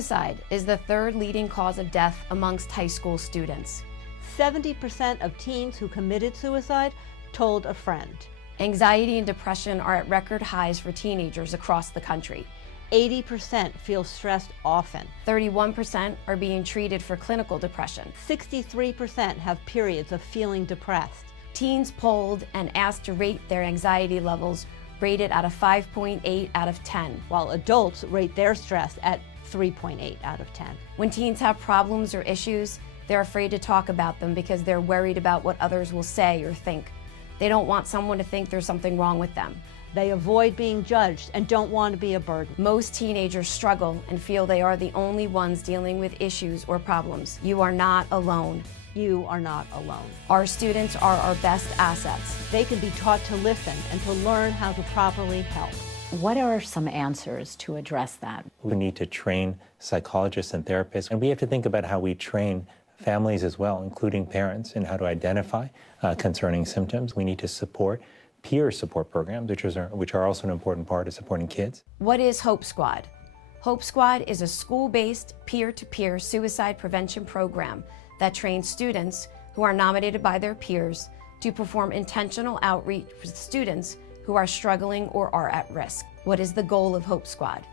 Suicide is the third leading cause of death amongst high school students. 70% of teens who committed suicide told a friend. Anxiety and depression are at record highs for teenagers across the country. 80% feel stressed often. 31% are being treated for clinical depression. 63% have periods of feeling depressed. Teens polled and asked to rate their anxiety levels rated at a 5.8 out of 10. While adults rate their stress at 3.8 out of 10. When teens have problems or issues, they're afraid to talk about them because they're worried about what others will say or think. They don't want someone to think there's something wrong with them. They avoid being judged and don't want to be a burden. Most teenagers struggle and feel they are the only ones dealing with issues or problems. You are not alone. You are not alone. Our students are our best assets. They can be taught to listen and to learn how to properly help. What are some answers to address that? We need to train psychologists and therapists, and we have to think about how we train families as well, including parents, in how to identify concerning symptoms. We need to support peer support programs, which are also an important part of supporting kids. What is Hope Squad? Hope Squad is a school-based peer-to-peer suicide prevention program that trains students who are nominated by their peers to perform intentional outreach for students who are struggling or are at risk. What is the goal of Hope Squad?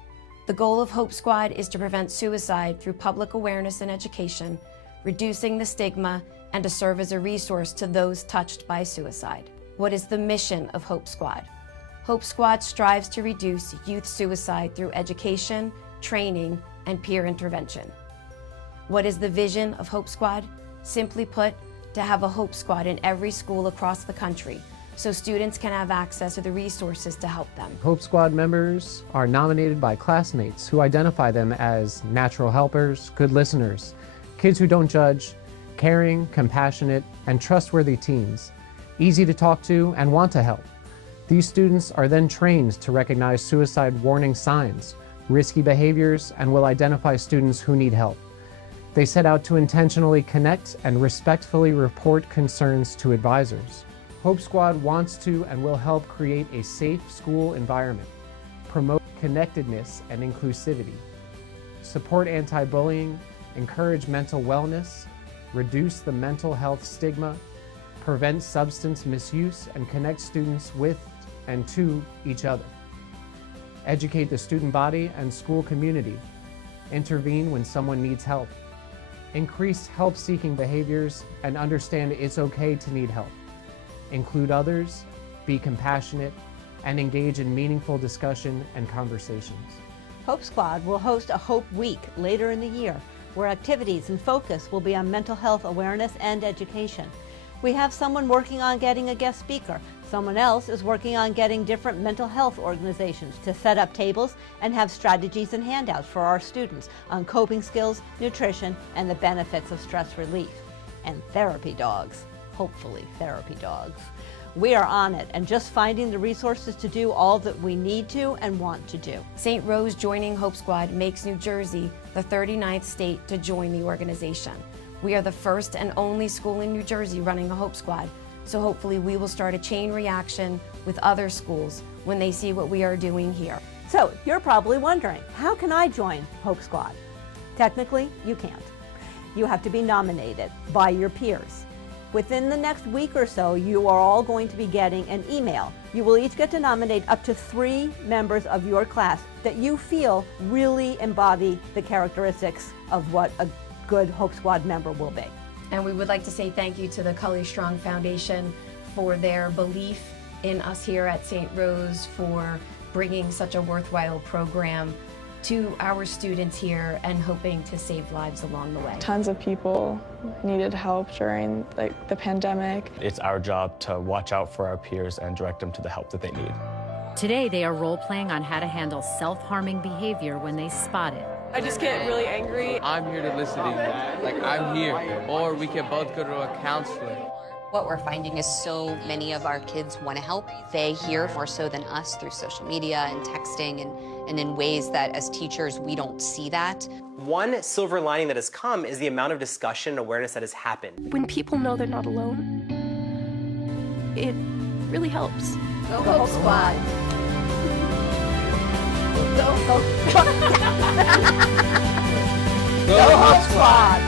The goal of Hope Squad is to prevent suicide through public awareness and education, reducing the stigma, and to serve as a resource to those touched by suicide. What is the mission of Hope Squad? Hope Squad strives to reduce youth suicide through education, training, and peer intervention. What is the vision of Hope Squad? Simply put, to have a Hope Squad in every school across the country so students can have access to the resources to help them. Hope Squad members are nominated by classmates who identify them as natural helpers, good listeners, kids who don't judge, caring, compassionate, and trustworthy teens, easy to talk to and want to help. These students are then trained to recognize suicide warning signs, risky behaviors, and will identify students who need help. They set out to intentionally connect and respectfully report concerns to advisors. Hope Squad wants to and will help create a safe school environment, promote connectedness and inclusivity, support anti-bullying, encourage mental wellness, reduce the mental health stigma, prevent substance misuse, and connect students with and to each other. Educate the student body and school community. Intervene when someone needs help. Increase help-seeking behaviors and understand it's okay to need help. Include others, be compassionate, and engage in meaningful discussion and conversations. Hope Squad will host a Hope Week later in the year, where activities and focus will be on mental health awareness and education. We have someone working on getting a guest speaker. Someone else is working on getting different mental health organizations to set up tables and have strategies and handouts for our students on coping skills, nutrition, and the benefits of stress relief. And therapy dogs, hopefully therapy dogs. We are on it and just finding the resources to do all that we need to and want to do. St. Rose joining Hope Squad makes New Jersey the 39th state to join the organization. We are the first and only school in New Jersey running a Hope Squad, so hopefully we will start a chain reaction with other schools when they see what we are doing here. So you're probably wondering, how can I join Hope Squad? Technically, you can't. You have to be nominated by your peers. Within the next week or so, you are all going to be getting an email. You will each get to nominate up to 3 members of your class that you feel really embody the characteristics of what a good Hope Squad member will be. And we would like to say thank you to the Cully Strong Foundation for their belief in us here at St. Rose, for bringing such a worthwhile program to our students here and hoping to save lives along the way. Tons of people needed help during the pandemic. It's our job to watch out for our peers and direct them to the help that they need. Today, they are role-playing on how to handle self-harming behavior when they spot it. I just get really angry. I'm here to listen to you. Like, I'm here. Or we can both go to a counselor. What we're finding is so many of our kids want to help. They hear more so than us through social media and texting and in ways that as teachers we don't see that. One silver lining that has come is the amount of discussion and awareness that has happened. When people know they're not alone, it really helps. Go Hope Squad! Go Hope Squad! Go Hope Squad!